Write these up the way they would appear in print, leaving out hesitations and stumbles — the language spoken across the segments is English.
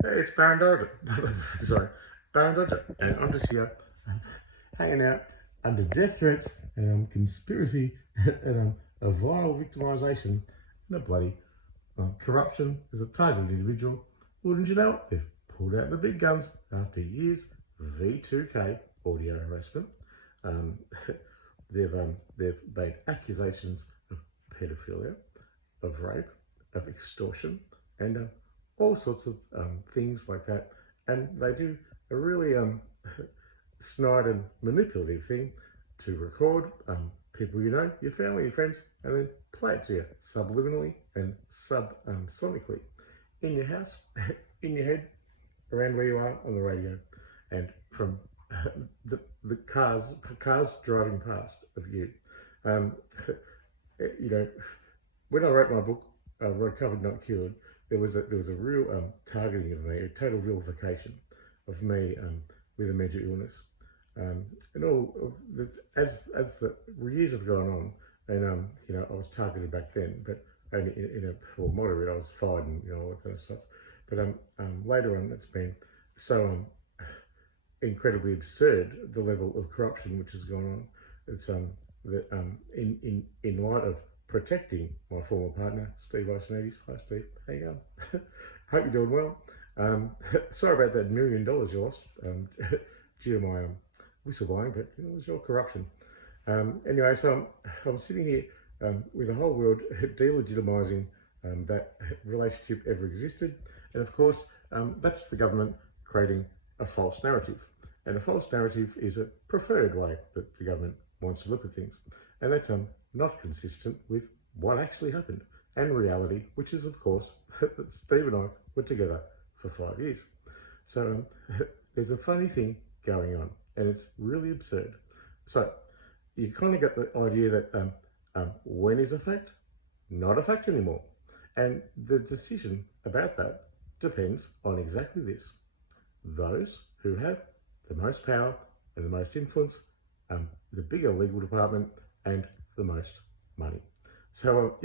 Hey, it's Baron Dodger. Sorry, Baron Dodger. And I'm just here hanging out under death threats and conspiracy and a vile victimisation and a bloody corruption as a targeted individual. Wouldn't you know it? They've pulled out the big guns after years of V2K audio harassment. Um, they've made accusations of paedophilia, of rape, of extortion, and all sorts of things like that. And they do a really snide and manipulative thing to record people you know, your family, your friends, and then play it to you subliminally and sonically in your house, in your head, around where you are on the radio, and from the cars driving past of you. Um, you know, when I wrote my book, Recovered Not Cured, there was a real targeting of me, a total vilification of me with a mental illness, and all of the, as the years have gone on, and I was targeted back then, but only in a for moderate, I was fired and all that kind of stuff. But later on, it's been so incredibly absurd, the level of corruption which has gone on. It's that in light of protecting my former partner, Steve Isonides. Hi, Steve. How you going? Hope you're doing well. Sorry about that $1 million you lost due to my whistleblowing, but it was your corruption. Anyway, so I'm sitting here with the whole world delegitimising that relationship ever existed. And of course, that's the government creating a false narrative. And a false narrative is a preferred way that the government wants to look at things. And that's not consistent with what actually happened and reality, which is, of course, that Steve and I were together for 5 years. So there's a funny thing going on, and it's really absurd. So you kind of get the idea that when is a fact? Not a fact anymore. And the decision about that depends on exactly this. Those who have the most power and the most influence, the bigger legal department, and the most money. So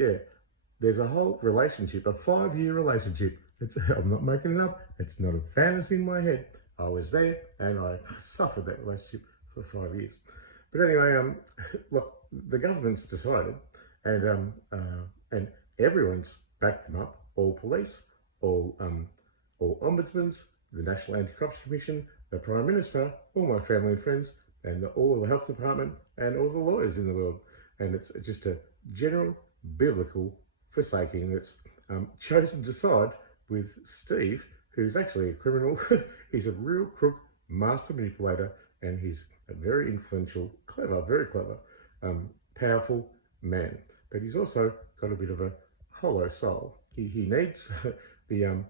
there's a whole relationship, a 5-year relationship. I'm not making it up. It's not a fantasy in my head. I was there and I suffered that relationship for 5 years. But anyway, look, the government's decided, and everyone's backed them up. All police, all ombudsmen, the National Anti-Corruption Commission, the Prime Minister, all my family and friends, and all the health department, and all the lawyers in the world. And it's just a general biblical forsaking that's chosen to side with Steve, who's actually a criminal. He's a real crook, master manipulator, and he's a very influential, clever, very clever, powerful man. But he's also got a bit of a hollow soul. He needs the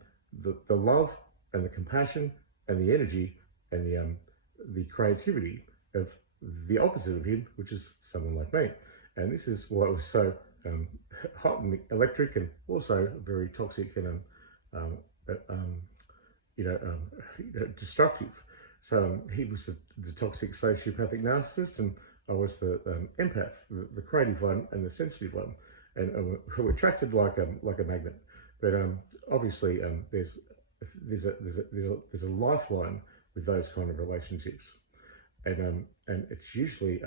love and the compassion and the energy and the creativity of the opposite of him, which is someone like me. And this is why it was so hot and electric, and also very toxic and destructive. So he was the toxic sociopathic narcissist, and I was the empath, the creative one and the sensitive one, and who attracted like a magnet. But obviously, there's a lifeline with those kind of relationships, and it's usually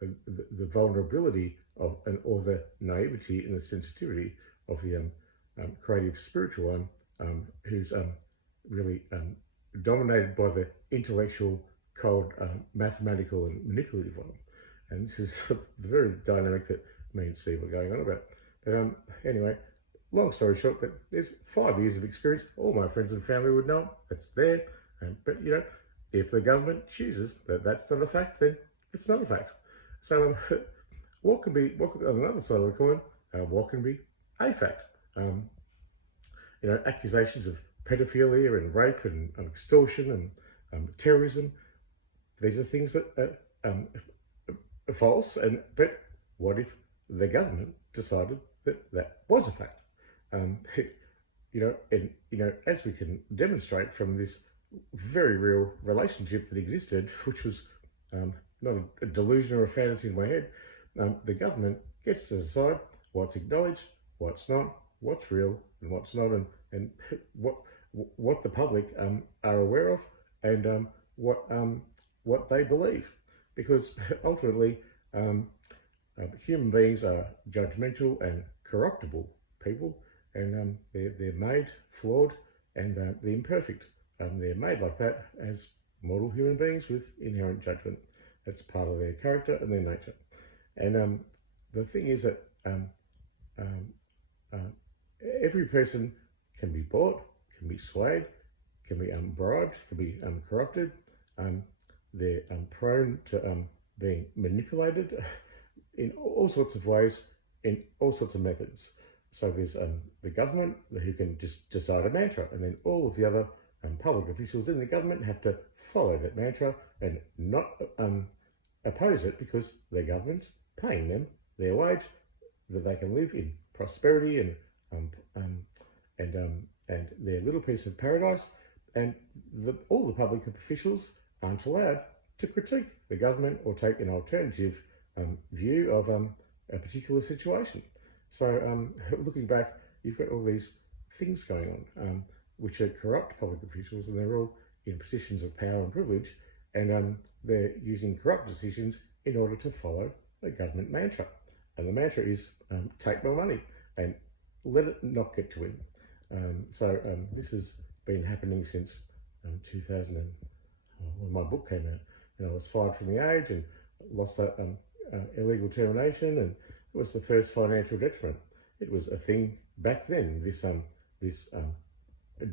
the vulnerability of or the naivety and the sensitivity of the creative spiritual one, who's really dominated by the intellectual, cold, mathematical and manipulative one. And this is the very dynamic that me and Steve are going on about. But anyway, long story short, that there's 5 years of experience. All my friends and family would know it's there. But if the government chooses that that's not a fact, then it's not a fact. So what can be on the other side of the coin? What can be a fact? Accusations of pedophilia and rape and extortion and terrorism. These are things that are false. But what if the government decided that was a fact? As we can demonstrate from this very real relationship that existed, which was not a delusion or a fantasy in my head, the government gets to decide what's acknowledged, what's not, what's real and what's not, and what what the public are aware of, and what they believe, because ultimately human beings are judgmental and corruptible people, and they're made flawed, and they're imperfect. They're made like that as mortal human beings with inherent judgment. That's part of their character and their nature. And the thing is that um, uh, every person can be bought, can be swayed, can be bribed, can be corrupted. Um, they're prone to being manipulated in all sorts of ways, in all sorts of methods. So there's the government who can just decide a mantra, and then all of the other public officials in the government have to follow that mantra and not oppose it, because their government's paying them their wage that they can live in prosperity um, um, and their little piece of paradise. And all the public officials aren't allowed to critique the government or take an alternative view of a particular situation. So looking back, you've got all these things going on which are corrupt public officials, and they're all in positions of power and privilege, and they're using corrupt decisions in order to follow a government mantra. And the mantra is take my money and let it not get to him. So this has been happening since 2000 when my book came out. And I was fired from the age and lost that illegal termination, and it was the first financial detriment. It was a thing back then, this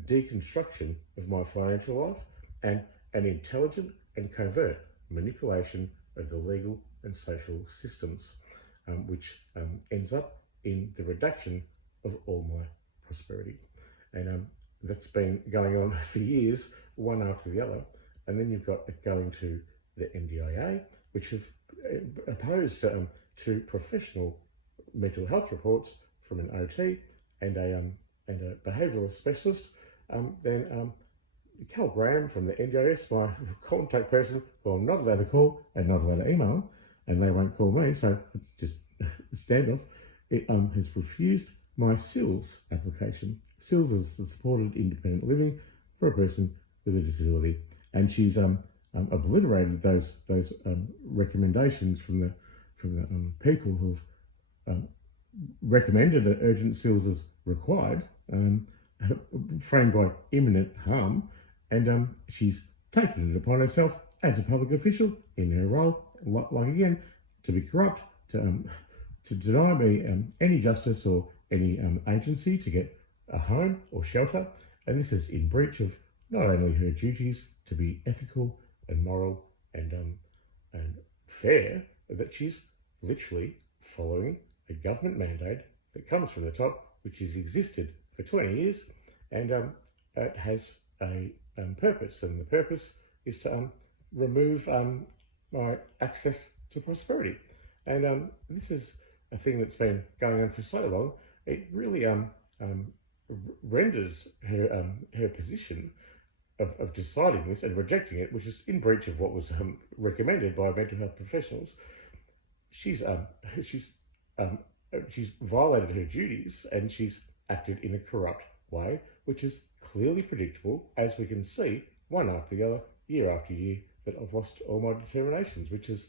deconstruction of my financial life, and an intelligent and covert manipulation of the legal and social systems, which ends up in the reduction of all my prosperity. And that's been going on for years, one after the other. And then you've got it going to the NDIA, which have opposed to professional mental health reports from an OT and a behavioural specialist. Then Cal Graham from the NDIS, my contact person, well, I'm not allowed to call and not allowed to email, and they won't call me, so it's just a standoff. It has refused my SILS application. SILS is the Supported Independent Living for a person with a disability, and she's obliterated those recommendations from the people who've recommended that urgent SILS is required, framed by imminent harm, and she's taken it upon herself as a public official in her role, like again, to be corrupt, to deny me any justice or any agency to get a home or shelter. And this is in breach of not only her duties to be ethical and moral and fair, that she's literally following a government mandate that comes from the top, which has existed for 20 years, and it has a purpose, and the purpose is to remove my access to prosperity. And this is a thing that's been going on for so long. It really renders her position of deciding this and rejecting it, which is in breach of what was recommended by mental health professionals. She's violated her duties, and she's acted in a corrupt way, which is clearly predictable, as we can see one after the other, year after year, that I've lost all my determinations, which has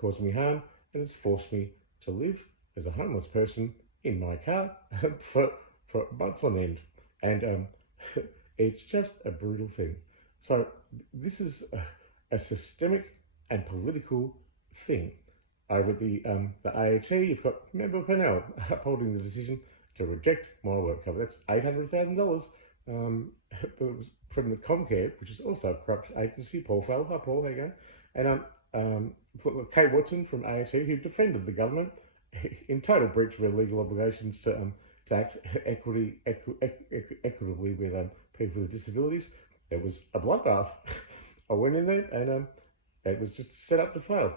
caused me harm, and it's forced me to live as a homeless person in my car for months on end. And it's just a brutal thing. So this is a systemic and political thing. Over the AOT, you've got Member Pennell upholding the decision to reject my work cover. That's $800,000 from the Comcare, which is also a corrupt agency. Paul Fell, hi Paul, there you go. And Kate Watson from AOT, who defended the government in total breach of her legal obligations to act equitably with people with disabilities. It was a bloodbath. I went in there, and it was just set up to fail.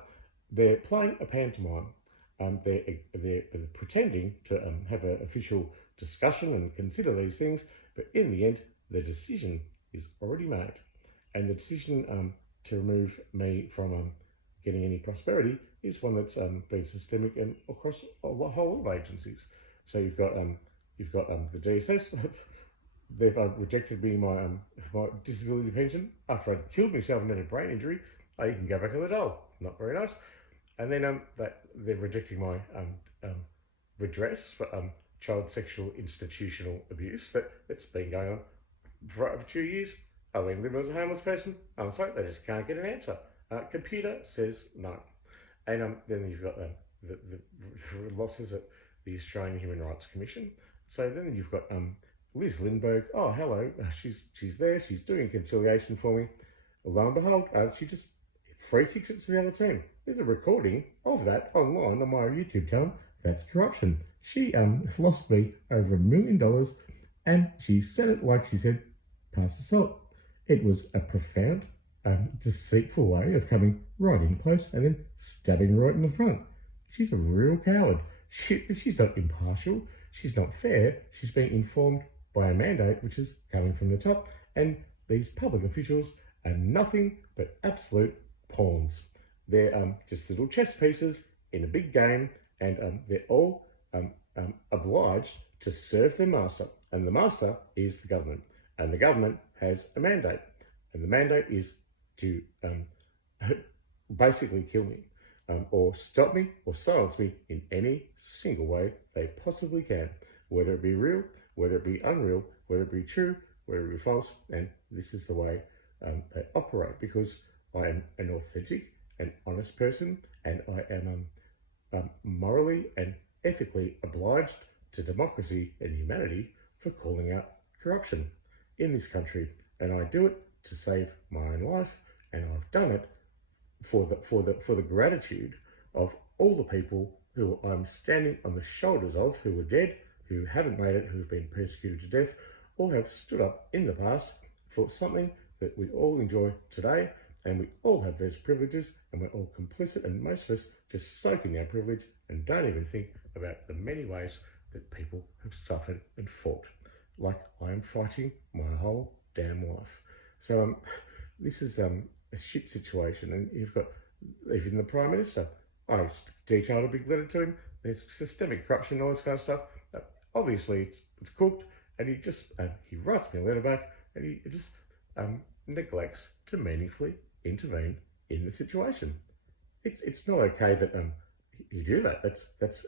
They're playing a pantomime. They're pretending to have an official discussion and consider these things, but in the end, the decision is already made. And the decision to remove me from getting any prosperity is one that's been systemic and across a whole lot of agencies. So you've got the DSS they've rejected me my disability pension after I'd killed myself and had a brain injury. Oh, you can go back on the dole. Not very nice. And then they're rejecting my redress for child sexual institutional abuse that's been going on for over 2 years. I mean, living as a homeless person. I'm sorry, they just can't get an answer. Computer says no. And then you've got the losses at the Australian Human Rights Commission. So then you've got Liz Lindbergh. Oh, hello. She's there. She's doing conciliation for me. Lo and behold, she just free kicks it to the other team. There's a recording of that online on my YouTube channel. That's corruption. She lost me over $1 million, and she said it like she said, pass the salt. It was a profound, deceitful way of coming right in close and then stabbing right in the front. She's a real coward. She's not impartial. She's not fair. She's being informed by a mandate which is coming from the top, and these public officials are nothing but absolute pawns. They're just little chess pieces in a big game, and they're all obliged to serve their master, and the master is the government, and the government has a mandate, and the mandate is to basically kill me, or stop me, or silence me in any single way they possibly can, whether it be real, whether it be unreal, whether it be true, whether it be false. And this is the way they operate, because I am an authentic and honest person, and I am morally and ethically obliged to democracy and humanity for calling out corruption in this country. And I do it to save my own life, and I've done it for the gratitude of all the people who I'm standing on the shoulders of, who are dead, who haven't made it, who've been persecuted to death, or have stood up in the past for something that we all enjoy today. And we all have those privileges, and we're all complicit, and most of us just soak in our privilege and don't even think about the many ways that people have suffered and fought, like I am fighting my whole damn life. So this is a shit situation, and you've got even the Prime Minister. I detailed a big letter to him. There's systemic corruption and all this kind of stuff. Obviously, it's cooked, and he writes me a letter back, and he just neglects to meaningfully intervene in the situation. It's not okay that you do that. That's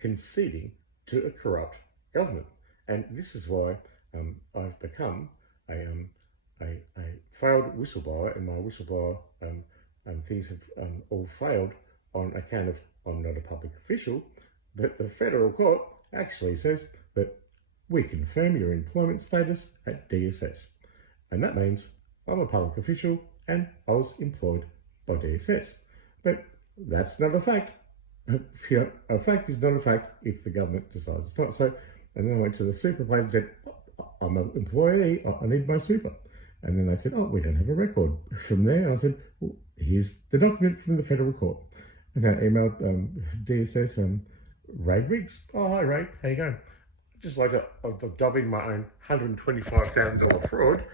conceding to a corrupt government, and this is why I've become a failed whistleblower, and my whistleblower things have all failed on account of I'm not a public official, but the federal court actually says that we confirm your employment status at DSS, and that means I'm a public official and I was employed by DSS. But that's not a fact. A fact is not a fact if the government decides it's not. So, and then I went to the super place and said, I'm an employee, I need my super. And then they said, oh, we don't have a record. From there, I said, well, here's the document from the federal court. And I emailed DSS, Ray Riggs. Oh, hi, Ray, how you going? Just like a dobbing my own $125,000 fraud.